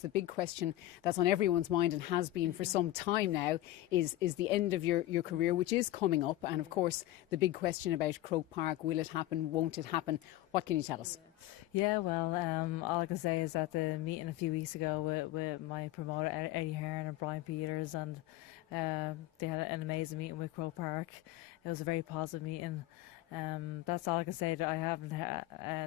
The big question that's on everyone's mind and has been for some time now is the end of your career, which is coming up. And of course, the big question about Croke Park, will it happen, won't it happen? What can you tell us? Yeah, well, all I can say is that the meeting a few weeks ago with my promoter, Eddie Hearn and Brian Peters, and they had an amazing meeting with Croke Park. It was a very positive meeting. That's all I can say. That I haven't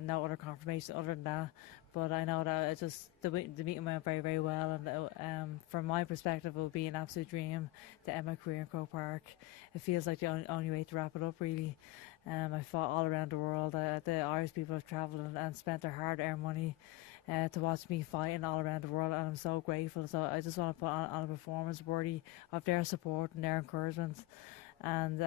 no other confirmation other than that. But I know that the meeting went very, very well, and from my perspective, it would be an absolute dream to end my career in Croke Park. It feels like the only way to wrap it up, really. I fought all around the world. The Irish people have travelled and spent their hard-earned money to watch me fighting all around the world, and I'm so grateful. So I just want to put on a performance worthy of their support and their encouragement. And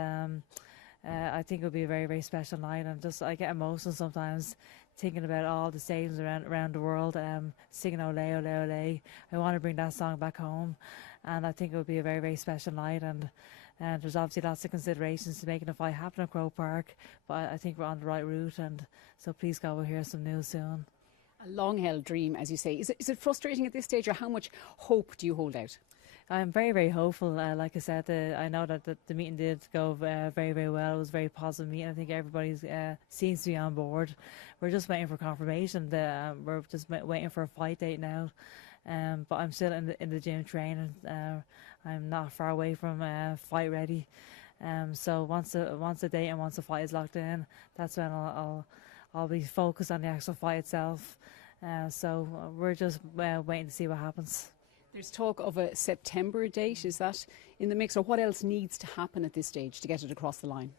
I think it'll be a very, very special night. And I get emotional sometimes thinking about all the stadiums around the world, singing Ole, Ole, Ole. I want to bring that song back home, and I think it will be a very, very special night. And there's obviously lots of considerations to making the fight happen at Croke Park, but I think we're on the right route, and so please God, we'll hear some news soon. A long-held dream, as you say. Is it frustrating at this stage, or how much hope do you hold out? I'm very, very hopeful. Like I said, I know that the meeting did go very, very well. It was a very positive meeting. I think everybody seems to be on board. We're just waiting for confirmation. We're just waiting for a fight date now. But I'm still in the gym training. I'm not far away from fight ready. So once the date and once the fight is locked in, that's when I'll be focused on the actual fight itself. So we're just waiting to see what happens. There's talk of a September date. Is that in the mix, or what else needs to happen at this stage to get it across the line?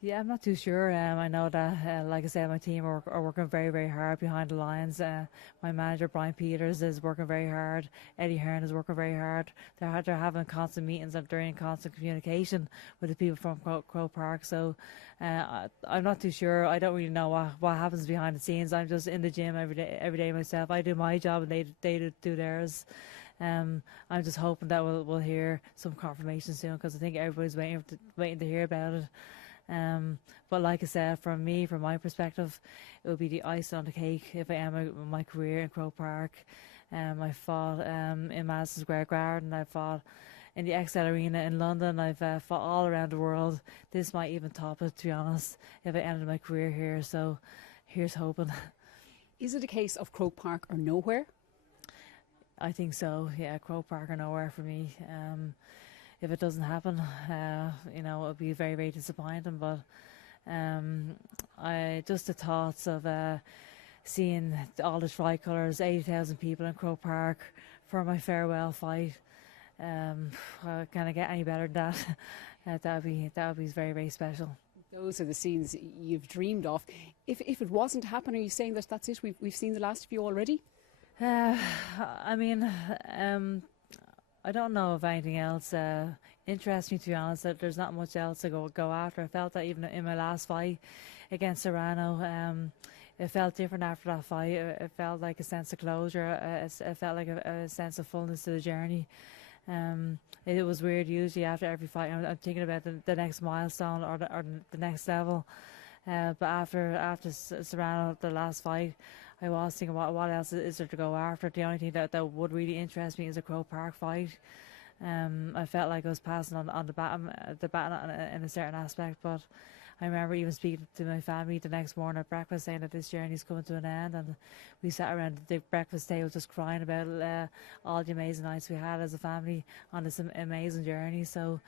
Yeah, I'm not too sure. I know that, like I said, my team are working very, very hard behind the lines. My manager, Brian Peters, is working very hard. Eddie Hearn is working very hard. They're having constant meetings and they're in constant communication with the people from Croke Park. So I'm not too sure. I don't really know what happens behind the scenes. I'm just in the gym every day myself. I do my job and they do theirs. I'm just hoping that we'll hear some confirmation soon, because I think everybody's waiting to hear about it. But like I said, from my perspective, it would be the icing on the cake if I end my career in Croke Park. I fought in Madison Square Garden. I fought in the XL Arena in London. I've fought all around the world. This might even top it, to be honest, if I ended my career here. So here's hoping. Is it a case of Croke Park or nowhere? I think so. Yeah, Croke Park or nowhere for me. If it doesn't happen, it'll be very, very disappointing. But just the thoughts of seeing all the tricolours, 80,000 people in Croke Park for my farewell fight. Can I get any better than that? That would be very, very special. Those are the scenes you've dreamed of. If it wasn't to happen, are you saying that that's it? We've seen the last of you already? I don't know if anything else interests me, to be honest. There's not much else to go after. I felt that even in my last fight against Serrano, it felt different after that fight. It felt like a sense of closure. It felt like a sense of fullness to the journey. It was weird. Usually after every fight, I'm thinking about the next milestone or the next level. But after Serrano, the last fight, I was thinking, what else is there to go after? The only thing that would really interest me is a Croke Park fight. I felt like I was passing on the baton in a certain aspect, but I remember even speaking to my family the next morning at breakfast, saying that this journey is coming to an end, and we sat around the breakfast table just crying about all the amazing nights we had as a family on this amazing journey. So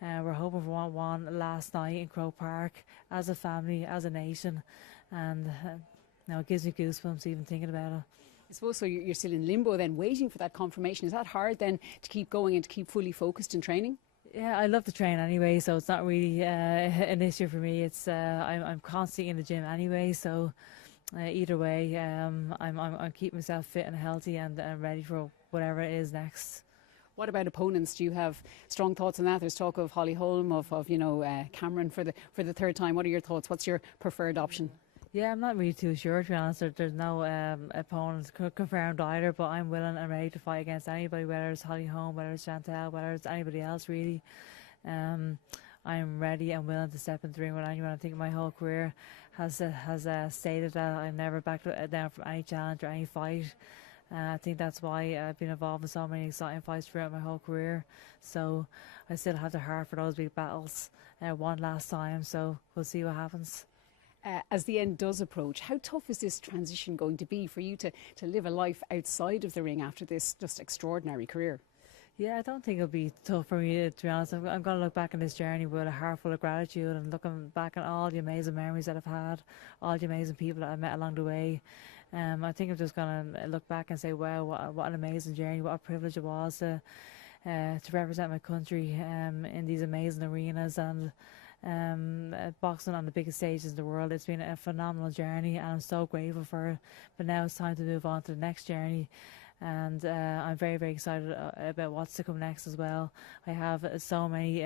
we're hoping for one last night in Croke Park as a family, as a nation, and it gives me goosebumps even thinking about it. I suppose so. You're still in limbo then, waiting for that confirmation. Is that hard then to keep going and to keep fully focused in training? Yeah, I love to train anyway, so it's not really an issue for me. It's I'm constantly in the gym anyway, so either way, I'm keeping myself fit and healthy and ready for whatever it is next. What about opponents? Do you have strong thoughts on that? There's talk of Holly Holm, of Cameron for the third time. What are your thoughts? What's your preferred option? Yeah, I'm not really too sure, to be honest. There's no opponents confirmed either, but I'm willing and ready to fight against anybody, whether it's Holly Holm, whether it's Chantal, whether it's anybody else, really. I'm ready and willing to step into the ring with anyone. I think my whole career has stated that I've never backed down from any challenge or any fight. I think that's why I've been involved in so many exciting fights throughout my whole career. So I still have the heart for those big battles one last time. So we'll see what happens. As the end does approach, how tough is this transition going to be for you to live a life outside of the ring after this just extraordinary career? Yeah, I don't think it'll be tough for me, to be honest. I'm going to look back on this journey with a heart full of gratitude and looking back on all the amazing memories that I've had, all the amazing people that I've met along the way. I think I'm just going to look back and say, wow, what an amazing journey, what a privilege it was to represent my country in these amazing arenas and boxing on the biggest stages in the world. It's been a phenomenal journey and I'm so grateful for it. But now it's time to move on to the next journey. And I'm very, very excited about what's to come next as well. I have so many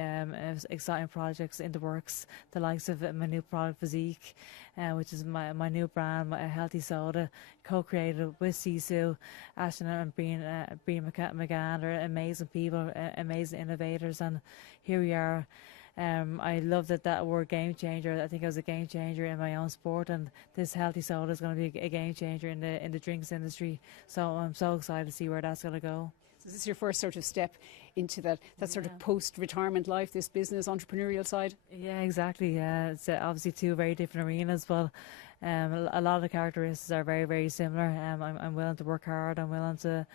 exciting projects in the works, the likes of my new product, Physique, which is my new brand, my healthy soda, co-created with Sisu, Ashton and Brian McGann. They're amazing people, amazing innovators, and here we are. I love that word game changer. I think I was a game changer in my own sport, and this healthy soda is going to be a game changer in the drinks industry. So I'm so excited to see where that's going to go. So this is your first sort of step into that sort of post-retirement life, this business entrepreneurial side? Yeah, exactly. Yeah, it's obviously two very different arenas, but a lot of the characteristics are very, very similar. I'm willing to work hard. I'm willing to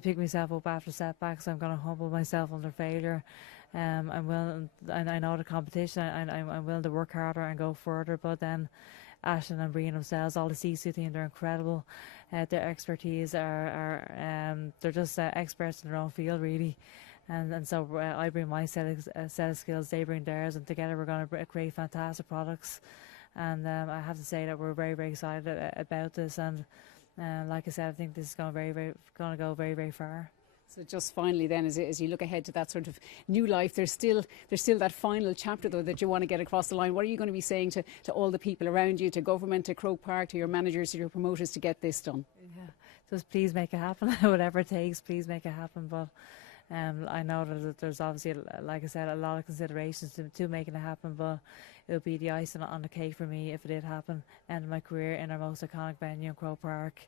pick myself up after setbacks. I'm going to humble myself under failure. I'm willing, and I know the competition. I'm willing to work harder and go further. But then, Ashton and Brian themselves, all the CSU team, they're incredible. Their expertise are they're just experts in their own field, really. And so I bring my set of skills, they bring theirs, and together we're going to create fantastic products. And I have to say that we're very, very excited about this. And like I said, I think this is going to go very, very far. So just finally then, as you look ahead to that sort of new life, there's still that final chapter though that you want to get across the line. What are you going to be saying to all the people around you, to government, to Croke Park, to your managers, to your promoters, to get this done? Yeah, just please make it happen. Whatever it takes, please make it happen. But I know that there's obviously, like I said, a lot of considerations to making it happen, but it would be the icing on the cake for me if it did happen. End of my career in our most iconic venue in Croke Park.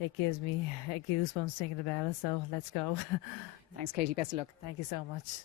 It gives me goosebumps thinking about it, so let's go. Thanks, Katie. Best of luck. Thank you so much.